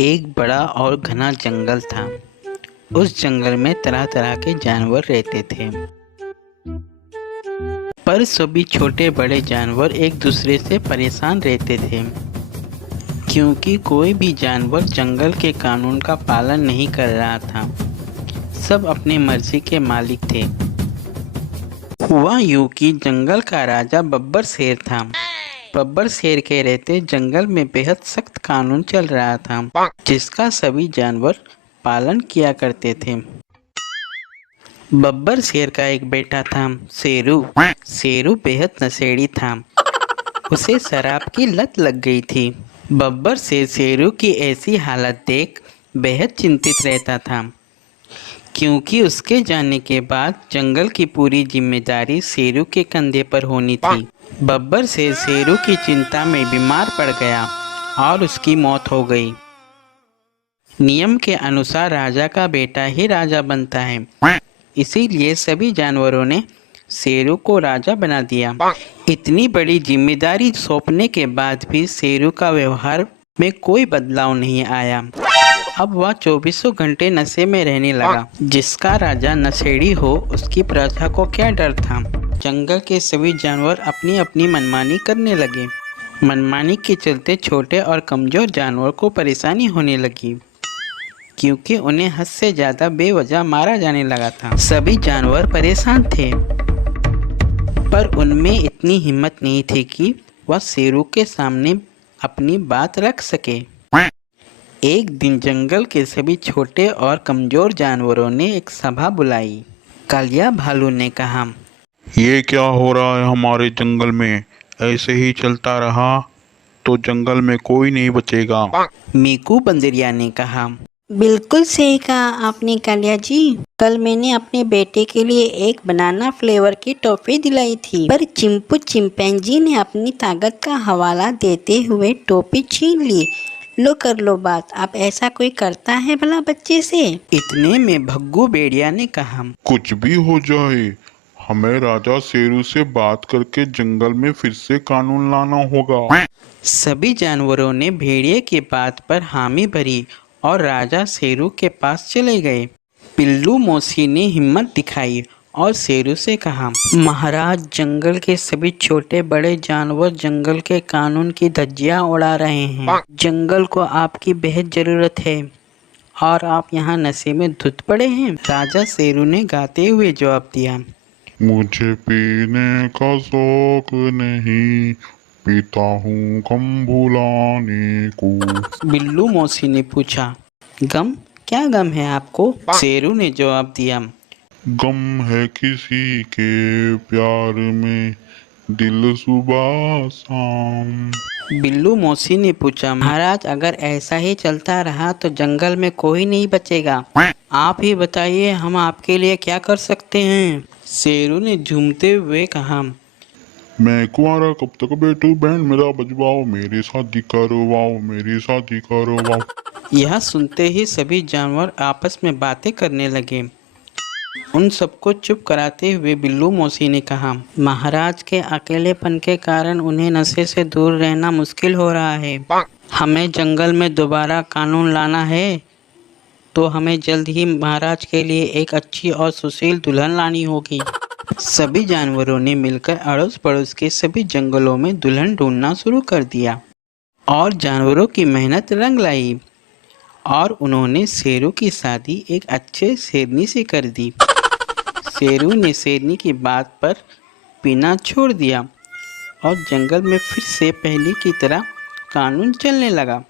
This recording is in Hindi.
एक बड़ा और घना जंगल था। उस जंगल में तरह तरह के जानवर रहते थे, पर सभी छोटे बड़े जानवर एक दूसरे से परेशान रहते थे, क्योंकि कोई भी जानवर जंगल के कानून का पालन नहीं कर रहा था। सब अपनी मर्जी के मालिक थे। हुआ यूं कि जंगल का राजा बब्बर शेर था। बब्बर शेर के रहते जंगल में बेहद सख्त कानून चल रहा था, जिसका सभी जानवर पालन किया करते थे। बब्बर शेर का एक बेटा था, शेरू। शेरू बेहद नशेड़ी था। उसे शराब की लत लग गई थी। बब्बर शेर शेरू की ऐसी हालत देख बेहद चिंतित रहता था, क्योंकि उसके जाने के बाद जंगल की पूरी जिम्मेदारी शेरू के कंधे पर होनी थी। बब्बर शेर शेरू की चिंता में बीमार पड़ गया और उसकी मौत हो गई। नियम के अनुसार राजा का बेटा ही राजा बनता है, इसीलिए सभी जानवरों ने शेरू को राजा बना दिया। इतनी बड़ी जिम्मेदारी सौंपने के बाद भी शेरू का व्यवहार में कोई बदलाव नहीं आया। अब वह 24 घंटे नशे में रहने लगा। जिसका राजा नशेड़ी हो, उसकी प्रजा को क्या डर था। जंगल के सभी जानवर अपनी अपनी मनमानी करने लगे। मनमानी के चलते छोटे और कमजोर जानवर को परेशानी होने लगी, क्योंकि उन्हें हद से ज्यादा बेवजह मारा जाने लगा था। सभी जानवर परेशान थे, पर उनमें इतनी हिम्मत नहीं थी कि वह शेरू के सामने अपनी बात रख सके। एक दिन जंगल के सभी छोटे और कमजोर जानवरों ने एक सभा बुलाई। कालिया भालू ने कहा, ये क्या हो रहा है हमारे जंगल में? ऐसे ही चलता रहा तो जंगल में कोई नहीं बचेगा। मीकू बंदरिया ने कहा, बिल्कुल सही कहा आपने कालिया जी। कल मैंने अपने बेटे के लिए एक बनाना फ्लेवर की टॉफी दिलाई थी, पर चिंपू चिंपैंजी ने अपनी ताकत का हवाला देते हुए टॉफी छीन ली। लो कर लो बात। अब ऐसा कोई करता है भला बच्चे से? इतने में भग्गू भेड़िया ने कहा, कुछ भी हो जाए, हमें राजा शेरू से बात करके जंगल में फिर से कानून लाना होगा। सभी जानवरों ने भेड़िए की बात पर हामी भरी और राजा शेरू के पास चले गए। पिल्लू मौसी ने हिम्मत दिखाई और शेरू से कहा, महाराज, जंगल के सभी छोटे बड़े जानवर जंगल के कानून की धज्जियां उड़ा रहे हैं। जंगल को आपकी बेहद जरूरत है और आप यहाँ नशे में धुत पड़े हैं। राजा शेरू ने गाते हुए जवाब दिया, मुझे पीने का शौक नहीं, पीता हूँ गम भुलाने को। बिल्लू मौसी ने पूछा, गम? क्या गम है आपको? शेरू ने जवाब दिया, गम है किसी के प्यार में, दिल सुबह शाम। बिल्लू मौसी ने पूछा, महाराज, अगर ऐसा ही चलता रहा तो जंगल में कोई नहीं बचेगा। आप ही बताइए, हम आपके लिए क्या कर सकते हैं? शेरू ने झूमते हुए कहा, मैं कुंवारा कब तक बैठूं, बैंड मेरा बजवाओ, मेरी शादी करवाओ, मेरी शादी करवाओ। यह सुनते ही सभी जानवर आपस में बातें करने लगे। उन सबको चुप कराते हुए बिल्लू मौसी ने कहा, महाराज के अकेलेपन के कारण उन्हें नशे से दूर रहना मुश्किल हो रहा है। हमें जंगल में दोबारा कानून लाना है, तो हमें जल्द ही महाराज के लिए एक अच्छी और सुशील दुल्हन लानी होगी। सभी जानवरों ने मिलकर अड़ोस पड़ोस के सभी जंगलों में दुल्हन ढूंढना शुरू कर दिया और जानवरों की मेहनत रंग लाई और उन्होंने शेरू की शादी एक अच्छे शेरनी से कर दी। शेरू ने शेरनी की बात पर पीना छोड़ दिया और जंगल में फिर से पहले की तरह कानून चलने लगा।